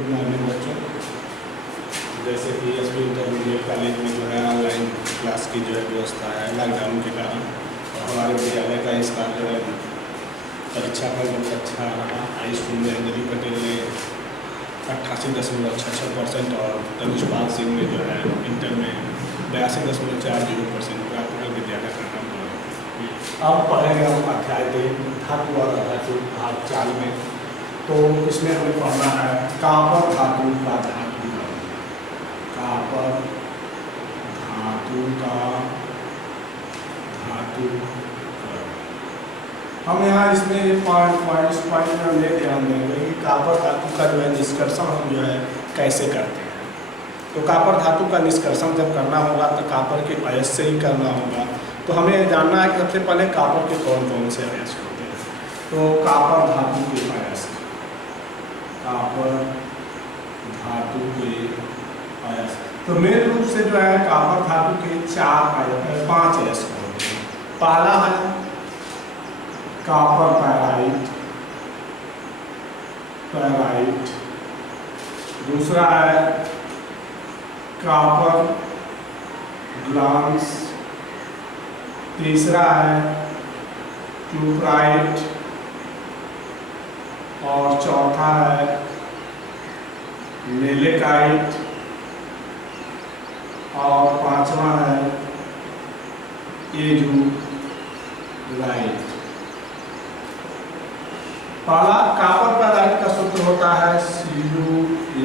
Good morning बच्चों। जैसे कि एसपी इंटरमीडिएट कॉलेज में जो है ऑनलाइन क्लास की जो है व्यवस्था है लॉकडाउन के कारण, और हमारे विद्यालय का इस बार जो है परीक्षा पर बहुत अच्छा रहा। हाई स्कूल में अंजलि पटेल ने 88.66% और तनुज पाल सिंह ने जो है इंटर में 82.40% प्राथमिक विद्यालय का नाम हुआ। अब पढ़ेंगे हम अध्याय 3 धातु और अधातु भाग 4 में। तो इसमें हमें पढ़ना है कॉपर धातु का धातुकरण। कॉपर धातु का धातुकरण। हम यहाँ इसमें पॉइंट में हमने ध्यान देंगे कि कॉपर धातु का जो है निष्कर्षण हम जो है कैसे करते हैं। तो कॉपर धातु का निष्कर्षण जब करना होगा तो कॉपर के अयस्क से ही करना होगा। तो हमें जानना है कि सबसे पहले कॉपर के कौन कौन से अयस्क होते हैं। तो कॉपर धातु के अयस्क, कॉपर धातु के अयस्क, तो मेन रूप से जो है कॉपर धातु के 5 अयस्क होते हैं। पहला है कॉपर पैराइट, दूसरा है कॉपर ग्लांस, तीसरा है क्यूप्राइट और चौथा है मेलेकाइट और पांचवा है एजुराइट। पहला कॉपर पैराइट का सूत्र होता है CuFeS2।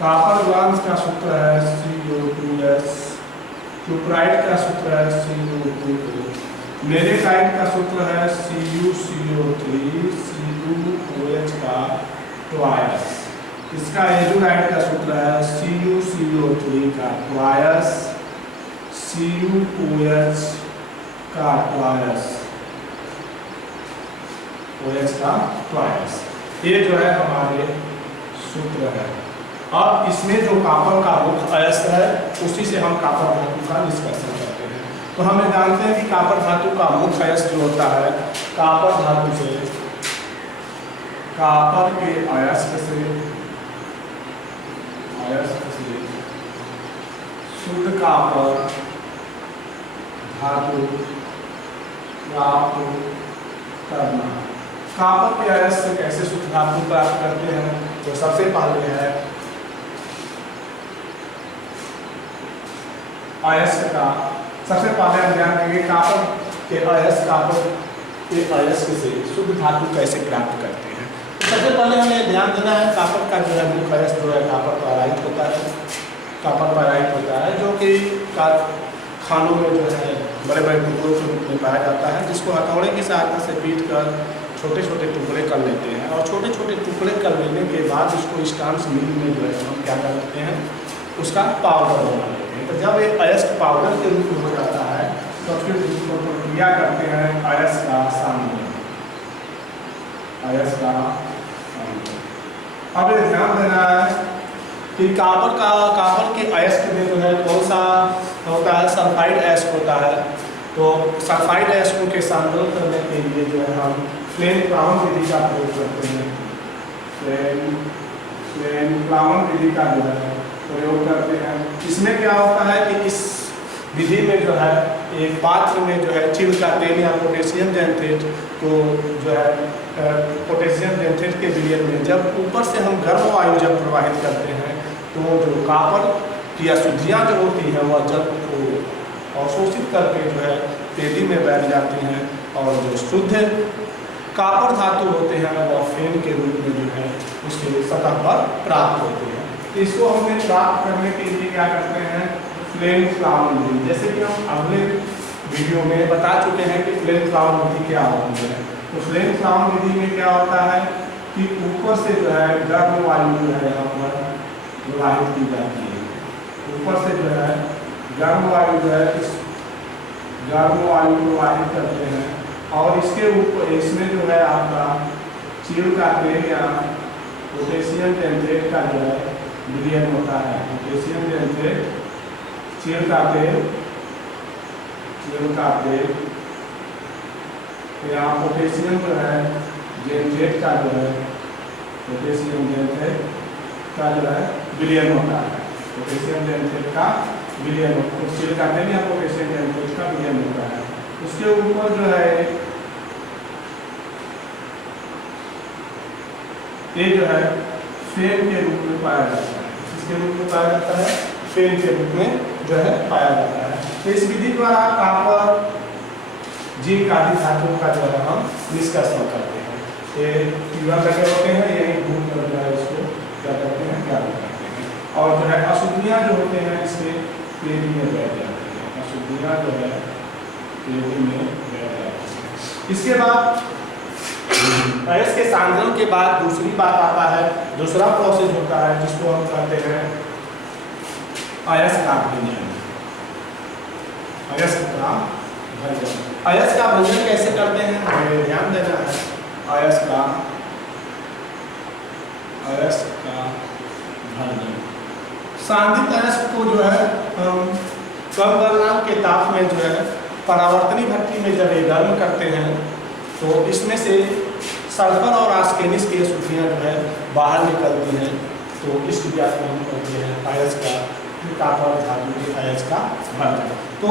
कॉपर ग्लांस का सूत्र है CO2S। क्यूप्राइट का सूत्र है CO2O। मेलेकाइट का सूत्र है CuCO3 C2OH का ट्वाइस। इसका एजुराइट का सूत्र है CuCO3 का ट्वाइस CuOH का ट्वाइस, OH का ट्वाइस। ये जो है हमारे सूत्र है। अब इसमें जो कॉपर का मुख्य अयस्क है उसी से हम कॉपर धातु का निष्कर्षण करते हैं। तो हमें जानते हैं कि कॉपर धातु का मुख्य अयस्क जो होता है, कॉपर धातु से कॉपर के अयस्क से शुद्ध कॉपर धातु प्राप्त करना। कॉपर के अयस्क से कैसे शुद्ध धातु प्राप्त करते हैं? तो सबसे पहले है अयस्क का, सबसे पहले हम ध्यान देंगे कॉपर के अयस्क से शुद्ध धातु कैसे प्राप्त करते हैं। तो सबसे पहले हमें ध्यान देना है कॉपर का जो है मुख्य अयस्क जो है कॉपर पैराइट होता है। कॉपर पैराइट होता है जो कि खानों में जो है बड़े बड़े टुकड़ों के रूप में पाया जाता है, जिसको हथौड़े की सहायता से पीट कर छोटे छोटे टुकड़े कर लेते हैं और छोटे छोटे टुकड़े कर लेने के बाद उसको स्टाम्प्स मिल में जो है हम क्या करते हैं, उसका पाउडर बना लेते हैं। तो जब ये अयस्क पाउडर के रूप में हो जाता है तो फिर उसको प्रक्रिया करते हैं अयस्क का सामने। अब ये ध्यान देना है कि कॉपर के अयस्क में जो है कौन सा होता है, सल्फाइड अयस्क होता है। तो सल्फाइड अयस्कों के शामिल करने के लिए जो है हम प्लेन प्लावन विधि का प्रयोग करते हैं। प्लेन प्लावन विधि का जो है प्रयोग करते हैं। इसमें क्या होता है कि इस विधि में जो है एक पात्र में जो है चिल का तेल या पोटेशियम जेंथेट को जो है पोटेशियम जेंथेट के विलयन में जब ऊपर से हम गर्म वायु जब प्रवाहित करते हैं तो जो कॉपर की अशुद्धियाँ जो होती हैं वह जल को अवशोषित करके जो है तेली में बैठ जाती हैं और जो शुद्ध कॉपर धातु होते हैं वह फेन के रूप में जो है उसके सतह पर प्राप्त होते हैं। इसको हमें प्राप्त करने के लिए क्या करते हैं, प्लेन प्लावन विधि। जैसे कि हम अगले वीडियो में बता चुके हैं कि प्लेन प्लावन विधि क्या होती है। तो प्लेन प्लावन विधि में क्या होता है कि ऊपर से जो है गर्म वायु जो है यहाँ पर प्रवाहित की जाती है। ऊपर से जो है गर्म वायु जो है गर्म वायु प्रवाहित करते हैं और इसके ऊपर इसमें जो है आपका चिल का तेल या पोटेशियम जेंथेट का जो है विलयन होता है। पोटेशियम जेंथेट चिल का तेल या पोटेशियम जो है जेंथेट का जो है पोटेशियम जेनथेट का जो है विलयन होता है, पोटेशियम जेनथेट का विलयन होता है, सिलिका नहीं है, पोटेशियम जेनथेट का विलयन होता है। उसके ऊपर जो है ये जो है फेन के रूप में पाया जाता है, इसके रूप में पाया जाता है, फेन के रूप में जो है पाया जाता है। तो इस विधि द्वारा कॉपर जिंक आदि धातुओं का जो है हम निष्कर्षण करते हैं। ये पीवा लगे होते हैं, यही घूम कर जो है उसको क्या करते हैं, क्या करते हैं। और जो है अशुद्धियाँ जो होते हैं इसमें पेटी में बैठ जाती हैं, अशुद्धियाँ जो है पेटी में बैठ जाती हैं। इसके बाद अयस्क के सांद्रण के बाद दूसरी बात आता है, दूसरा प्रोसेस होता है जिसको हम कहते हैं अयस्क का भंजन। अयस्क का भंजन, अयस्क का भंजन कैसे करते हैं हमें ध्यान देना है। अयस्क का भंजन, सांद्रित अयस्क को जो है हम कम गलनांक के ताप में जो है परावर्तनी भट्टी में जब ये गर्म करते हैं तो इसमें से सल्फर और आस्केनिस की अशुद्धियाँ जो है बाहर निकलती हैं। तो इस क्रिया को हम कहते हैं अयस्क का, कॉपर धातु के अयस्क का भंजन। तो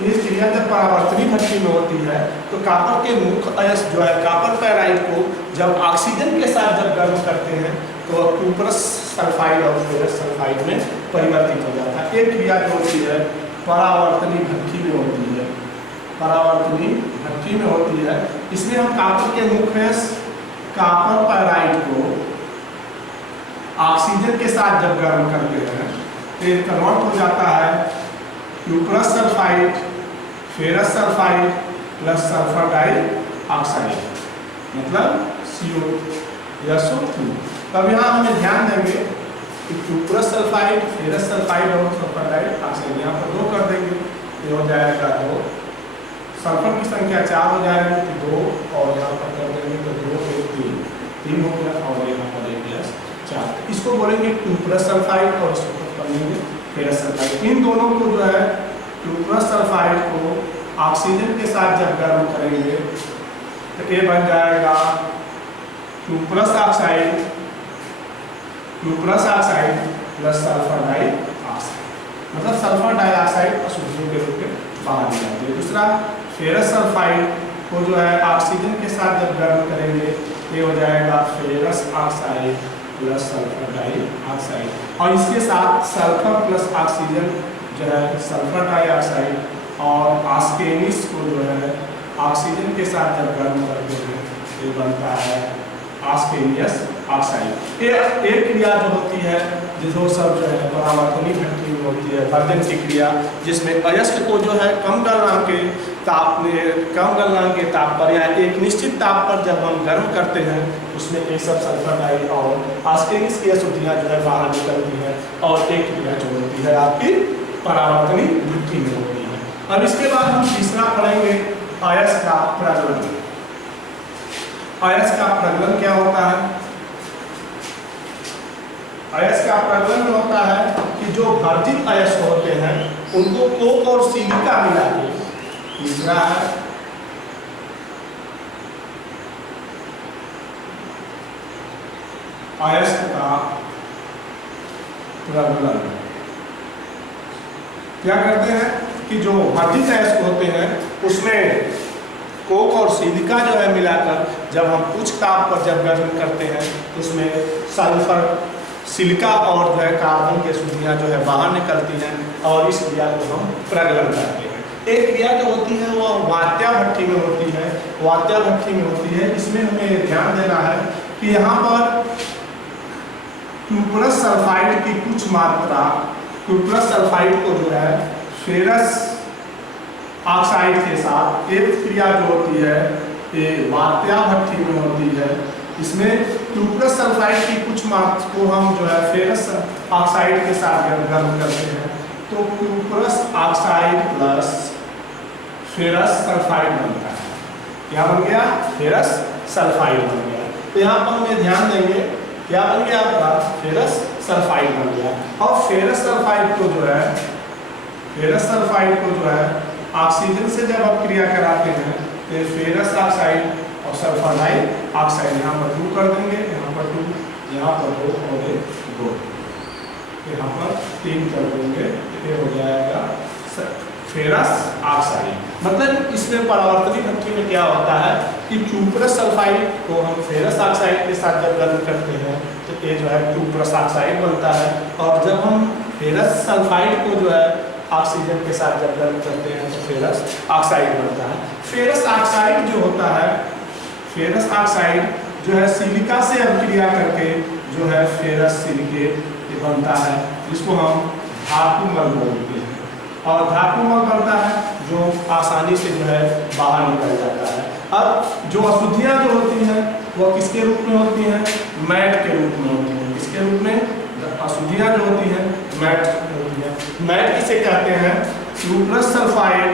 ये क्रिया जब परावर्तनी भट्टी में होती है तो कॉपर के मुख्य अयस्क जो है कॉपर पैराइड को जब ऑक्सीजन के साथ जब गर्म करते हैं तो कुप्रस सल्फाइड और फेरस सल्फाइड में परिवर्तित हो जाता है। एक क्रिया जो होती है परावर्तनी भट्टी में होती है, परावर्तनी भट्टी में होती है। इसमें हम कॉपर के मुख्य अयस्क कॉपर पैराइड को ऑक्सीजन के साथ जब गर्म करते हैं तो ये कन्वर्ट हो जाता है cuprous sulphide, ferrous sulphide plus sulphur dioxide, मतलब CO2। तब यहाँ हमें ध्यान देंगे कि क्यूप्रस सल्फाइड, फेरस सल्फाइड और सल्फर डाइऑक्साइड यहाँ पर 2 कर देंगे, ये हो जाएगा 2। सल्फर की संख्या 4 हो जाएगी तो 2 और यहाँ पर कर देंगे तो 2 से 3 हो गया और यहाँ पर 1 प्लस 4। इसको बोलेंगे क्यूप्रस सल्फाइड और इसको बोलेंगे फेरस सल्फाइड। इन दोनों को जो है क्यूप्रस सल्फाइड को ऑक्सीजन के साथ जब गर्म करेंगे तो ये बन जाएगा cuprous oxide plus sulphur dioxide, मतलब सल्फर डाइऑक्साइड अशुद्धियों के रूप में बाहर निकलती है। दूसरा फेरस सल्फाइड को जो है ऑक्सीजन के साथ जब गर्म करेंगे ये हो जाएगा ferrous oxide plus sulphur dioxide, और इसके साथ सल्फर प्लस ऑक्सीजन जो है सल्फर डाइऑक्साइड और आस्केनिस को जो है ऑक्सीजन के साथ जब गर्म करते हैं ये बनता है आस्केनियस ऑक्साइड। ये एक क्रिया जो होती है जो सब जो है परावर्तनी भट्टी में होती है, भंजन की क्रिया, जिसमें अयस्क को जो है कम गलनांक के ताप पर या एक निश्चित ताप पर जब हम गर्म करते हैं उसमें ये सब सल्फर डाई और आस्केनिस की अशुद्धियाँ जो है बाहर निकलती हैं और एक क्रिया जो होती है आपकी परावर्तनी भट्टी में होती है। अब इसके बाद हम तीसरा पढ़ेंगे अयस्क का प्रज्वलन। अयस्क का प्रज्वलन क्या होता है? अयस्क का प्रज्वलन होता है कि जो वर्जित अयस्क होते हैं उनको कोक और सिलिका मिला के, तीसरा है अयस्क का प्रज्वलन। क्या करते हैं कि जो वर्जित अयस्क होते हैं उसमें कोक और सिलिका जो है मिलाकर जब हम उच्च ताप पर जब गर्म करते हैं तो उसमें सल्फर, सिलिका और जो है कार्बन की अशुद्धियाँ जो है बाहर निकलती हैं और इस क्रिया को हम प्रज्वलन करते हैं। एक क्रिया जो होती है वो वात्या भट्टी में होती है, वात्या भट्टी में होती है। इसमें हमें ध्यान देना है कि यहाँ पर क्यूप्रस सल्फाइड की कुछ मात्रा, क्यूप्रस सल्फाइड को जो है फेरस ऑक्साइड के साथ एक क्रिया जो होती है ये वात्या भट्टी में होती है। इसमें क्यूप्रस सल्फाइड की कुछ मात्रा को हम जो है फेरस ऑक्साइड के साथ गर्म करते हैं तो cuprous oxide plus ferrous sulphide बनता है। क्या बन गया? फेरस सल्फाइड बन गया। तो यहाँ पर हमें ध्यान देंगे क्या बन गया आपका? फेरस सल्फाइड बन गया। और फेरस सल्फाइड को जो है, फेरस सल्फाइड को जो है ऑक्सीजन से जब आप क्रिया कराते हैं तो फेरस ऑक्साइड और सल्फर डाइऑक्साइड यहाँ पर 2 कर देंगे, यहाँ पर 2 यहाँ पर 2 और 2, यहाँ पर 3 कर देंगे, ये हो जाएगा फेरस ऑक्साइड। मतलब इसमें परावर्तनिक भट्ठी में क्या होता है कि क्यूप्रस सल्फाइड को हम फेरस ऑक्साइड के साथ जब गर्म करते हैं तो ये जो है क्यूप्रस ऑक्साइड बनता है, और जब हम फेरस सल्फाइड को जो है ऑक्सीजन के साथ जब गर्म करते हैं तो फेरस ऑक्साइड बनता है। फेरस ऑक्साइड जो होता है, फेरस ऑक्साइड जो है सिलिका से अभिक्रिया करके जो है फेरस सिलिकेट बनता है, जिसको हम धातुमल बोलते हैं। और धातुमल बनता है जो आसानी से जो है बाहर निकल जाता है। अब जो अशुद्धियाँ जो होती हैं वो किसके रूप में होती हैं? मैट के रूप में होती हैं। किसके रूप में? अशुद्धियाँ जो होती हैं मैट होती हैं। मैट किसे कहते हैं? क्यूप्रस सल्फाइड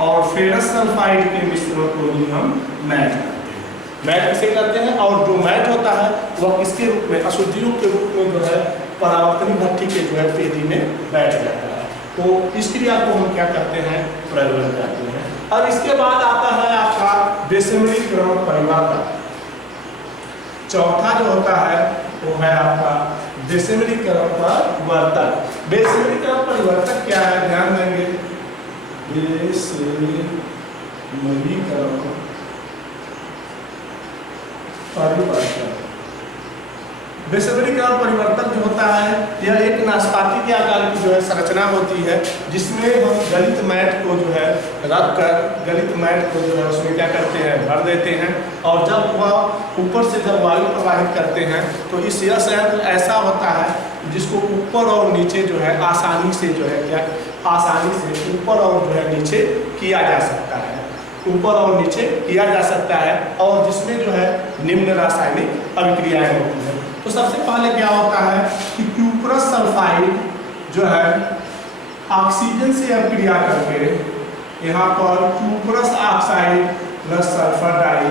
और फेरस सल्फाइड के मिश्रण को ही हम मैट कहते हैं। मैट किसे कहते हैं? और जो मैट होता है वह किसके रूप में? अशुद्धियों के रूप में जो है परावर्तनिक भट्ठी के जो है पेदी में बैठ जाता है। तो इस क्रिया को हम क्या कहते हैं? प्रज्वलन कहते हैं। अब इसके बाद आता है आपका बेसेमरीकरण परिवर्तक। चौथा जो होता है वो है आपका बेसेमरीकरण परिवर्तक। बेसेमरीकरण परिवर्तक क्या है? ध्यान देंगे, बेसेमरीकरण परिवर्तक। बेसेमरीकरण परिवर्तक जो होता है यह एक नाशपाती के आकार की जो है संरचना होती है, जिसमें हम गलित मैट को जो है रख कर गलित मैट को जो है उसमें क्या करते हैं? भर देते हैं, और जब वह ऊपर से जब वायु प्रवाहित करते हैं तो इस यह संयंत्र ऐसा होता है जिसको ऊपर और नीचे जो है आसानी से जो है क्या आसानी से ऊपर और जो है नीचे किया जा सकता है, ऊपर और नीचे किया जा सकता है, और जिसमें जो है निम्न रासायनिक अभिक्रियाएं होती हैं। तो सबसे पहले क्या होता है कि क्यूप्रस सल्फाइड जो है ऑक्सीजन से अभिक्रिया करके यहाँ पर cuprous oxide plus sulphur die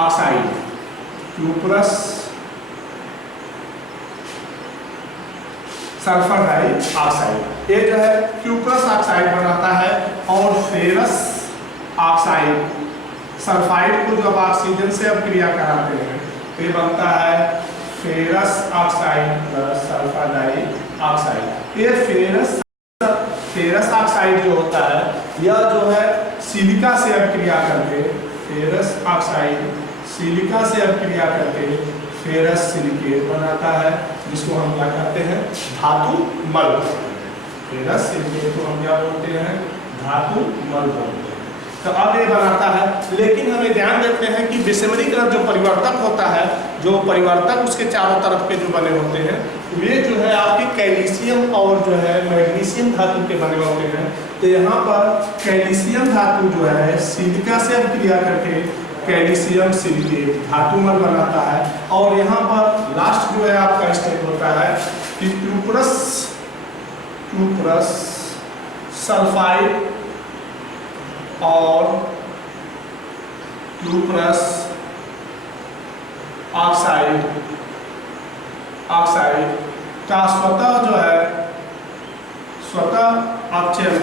oxide, cuprous sulphur dioxide, ये जो है क्यूप्रस ऑक्साइड बनाता है। और फेरस ऑक्साइड सल्फाइड को जब ऑक्सीजन से अभिक्रिया कराते हैं तो ये बनता है ferrous oxide plus sulphur dioxide. ये फेरस ऑक्साइड जो होता है यह जो है सिलिका से अभिक्रिया करके फेरस ऑक्साइड सिलिका से अभिक्रिया करके फेरस सिलिकेट बनाता है, जिसको हम क्या कहते हैं? धातु मल। फेरस सिलिकेट को हम क्या बोलते हैं? धातु मल बोलते हैं। तो अब ये बनाता है, लेकिन हमें ध्यान देते हैं कि बेसेमरीकरण जो परिवर्तक होता है, जो परिवर्तक उसके चारों तरफ के जो बने होते हैं वे जो है आपके कैल्शियम और जो है मैग्नीशियम धातु के बने होते हैं। तो यहाँ पर कैल्शियम धातु जो है सिलिका से अभिक्रिया करके कैल्शियम सिलिकेट धातुमल बनाता है। और यहाँ पर लास्ट जो है आपका स्टेप होता है कि क्यूप्रस सल्फाइड और क्यूप्रस ऑक्साइड का स्वतः जो है अपचयन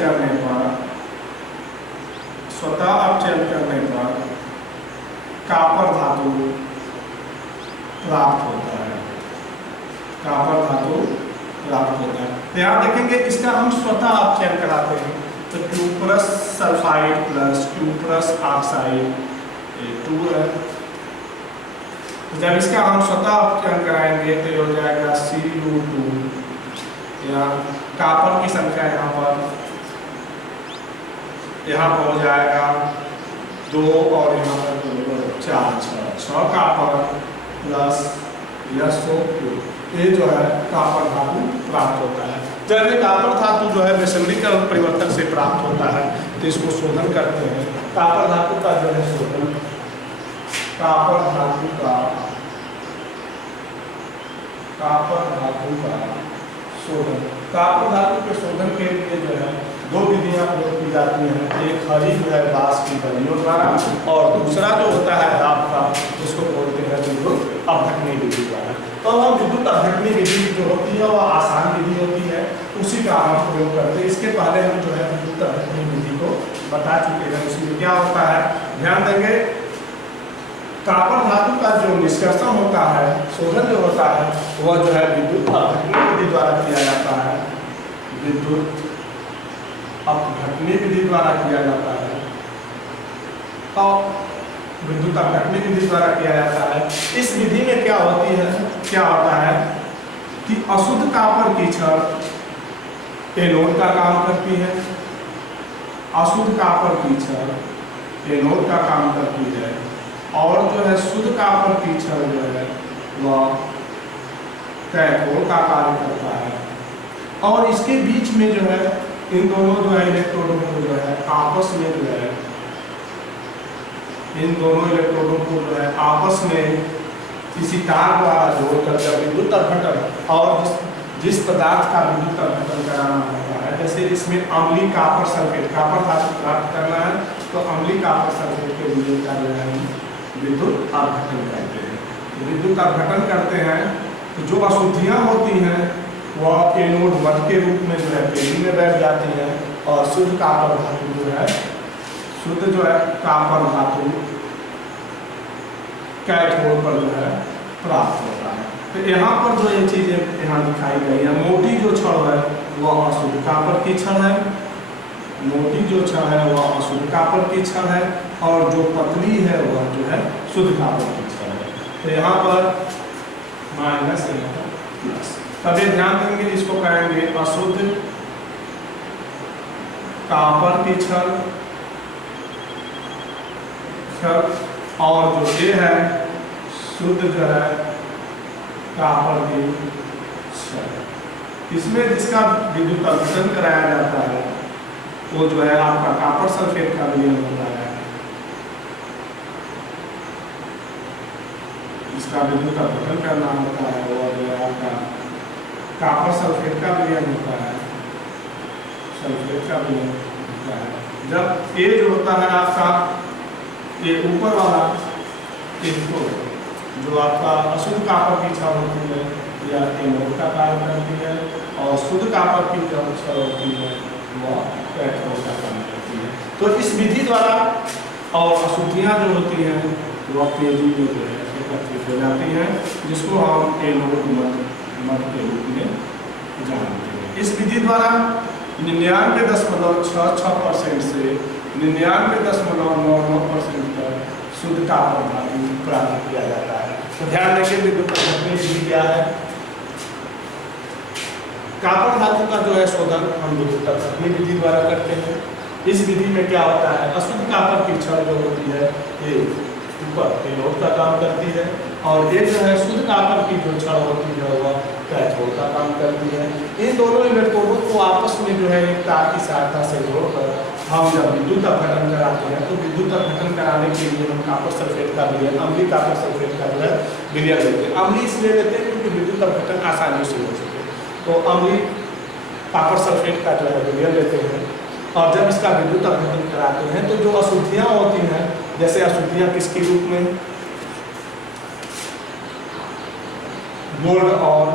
करने पर कॉपर धातु प्राप्त होता है। कॉपर धातु प्राप्त होता है। तो यहाँ देखेंगे इसका हम स्वतः अपचयन कराते हैं, तो cuprous sulphide plus cuprous oxide 2 है। तो जब इसका हम स्वतः अपचयन कराएंगे तो हो जाएगा Cu2, या कॉपर की संख्या यहाँ पर हो जाएगा 2 और यहाँ पर 4 6 कॉपर प्लस SO2, ये जो है कॉपर धातु प्राप्त होता है। जब ये कॉपर धातु जो है बेसेमरीकरण परिवर्तक से प्राप्त होता है तो इसको शोधन करते हैं। कॉपर धातु का जो है शोधन, कॉपर धातु का शोधन, कॉपर धातु के शोधन के लिए जो है 2 विधियां प्रयोग की जाती हैं। एक हरी जो है बांस की बलियों द्वारा, और दूसरा जो होता है आपका जिसको बोलते हैं विद्युत अपघटनी विधि द्वारा। तो हम विद्युत अपघटनी विधि जो होती है वह आसान विधि होती है, उसी का हम प्रयोग करते हैं। इसके पहले हम जो है विद्युत अपघटनी विधि को बता चुके हैं। उसमें क्या होता है ध्यान देंगे, कॉपर धातु का जो निष्कर्षण होता है, शोधन जो होता है वह जो है विद्युत अपघटनी विधि द्वारा किया जाता है। विद्युत अपघटनी विधि द्वारा किया जाता है और विद्युत अपघटनी विधि द्वारा किया जाता है। इस विधि में क्या होता है कि अशुद्ध कॉपर की छड़ एनोड का काम करती है, अशुद्ध कॉपर की छड़ एनोड का काम करती है और जो है शुद्ध कॉपर की छड़ जो है वह कैथोड का कार्य करता है। और इसके बीच में जो है इन दोनों जो है इलेक्ट्रोडों को जो है आपस में जो है इन दोनों इलेक्ट्रोडों को जो है आपस में किसी तार द्वारा जोड़कर जब विद्युत अपघटन और जिस पदार्थ का विद्युत अपघटन कराना होता है, जैसे इसमें अम्लीय कॉपर सल्फेट, कॉपर धातु प्राप्त करना है तो अम्लीय कॉपर सल्फेट के लिए क्या जो है विद्युत अपघटन करते हैं। विद्युत अपघटन करते हैं तो जो अशुद्धियाँ होती हैं वह एनोड मध्य के रूप में जो है पेड़ी में बैठ जाती है और शुद्ध कॉपर धातु जो है कॉपर धातु कैथोड पर जो है प्राप्त होता है। तो यहाँ पर जो ये चीज़ें यहाँ दिखाई गई है, मोटी जो छड़ है वह अशुद्ध कॉपर की छड़ है, मोटी जो छड़ है वह अशुद्ध कॉपर की छड़ है और जो पतली है वह जो है शुद्ध कॉपर की छड़ है। तो यहाँ पर माइनस प्लस, तभी ध्यान देंगे इसको कहेंगे अशुद्ध कॉपर की छड़ और जो ये है शुद्ध जो है कॉपर की छड़। इसमें जिसका विद्युत अपघटन कराया जाता है वो जो है आपका कॉपर सल्फेट का विलयन होता है। इसका विद्युत अपघटन करना होता है वो जो है आपका कॉपर सल्फेट का विलयन होता है, सल्फेट का विलयन होता है। जब ये जो होता है आपका ये ऊपर वाला इसको जो आपका अशुद्ध कॉपर की छड़ होती है या एनोड का कार्य करती है और शुद्ध कॉपर की जो छड़ होती है वह कैथोड का काम करती है। तो इस विधि द्वारा और अशुद्धियाँ जो होती हैं वह पेड़ी में जो है एकत्रित हो जाती हैं, जिसको हम एनोड मध्य के रूप में जानते हैं। इस विधि द्वारा 99.66% से 99.99% तक शुद्ध कॉपर धातु प्राप्त किया जाता है। तो ध्यान रखिए विद्युत अपघटनी विधि क्या है। कॉपर धातु का जो है शोधन हम विद्युत अपघटनी विधि द्वारा करते हैं। इस विधि में क्या होता है, अशुद्ध कॉपर की छड़ जो होती है ये ऊपर एनोड का काम करती है और ये जो है शुद्ध कॉपर की जो छड़ होती है वह कैथोड का काम करती है। इन दोनों इलेक्ट्रोडों को आपस में जो है एक तार की सहायता से जोड़कर हम जब विद्युत अपघटन कराते हैं तो विद्युत अपघटन कराने के लिए हम कॉपर सल्फेट का विलयन, अम्लीय कॉपर सल्फेट का जो है विलयन लेते हैं। अम्लीय इसलिए लेते हैं क्योंकि विद्युत अपघटन आसानी से हो सके, तो अम्लीय कॉपर सल्फेट का जो है विलयन लेते हैं और जब इसका विद्युत अपघटन कराते हैं तो जो अशुद्धियाँ होती हैं, जैसे अशुद्धियाँ किसके रूप में गोल्ड और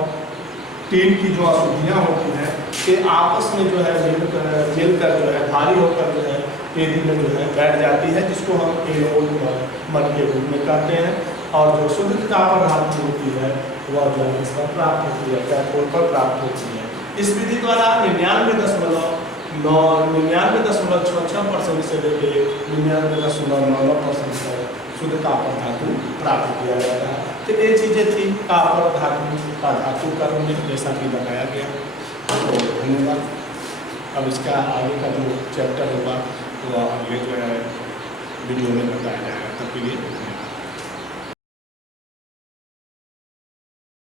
टीन की जो अशुद्धियाँ होती हैं ये आपस में जो है मिलकर जो है भारी होकर जो है पेड़ी में जो है बैठ जाती है, जिसको हम एनोड मध्य के रूप में कहते हैं। और जो शुद्ध कॉपर धातु होती है वह जो है इस पर प्राप्त होती है, कैथोड पर प्राप्त होती है। इस विधि द्वारा 99.66% से लेकर 99.99% तक शुद्ध कॉपर धातु प्राप्त किया जाता है। तो ये चीज़ें थी कॉपर धातु का धातु कर्म में, जैसा कि बताया गया। तो धन्यवाद। अब इसका आगे का जो चैप्टर होगा वो अगले जो है वीडियो में बताया जाएगा। तब के लिए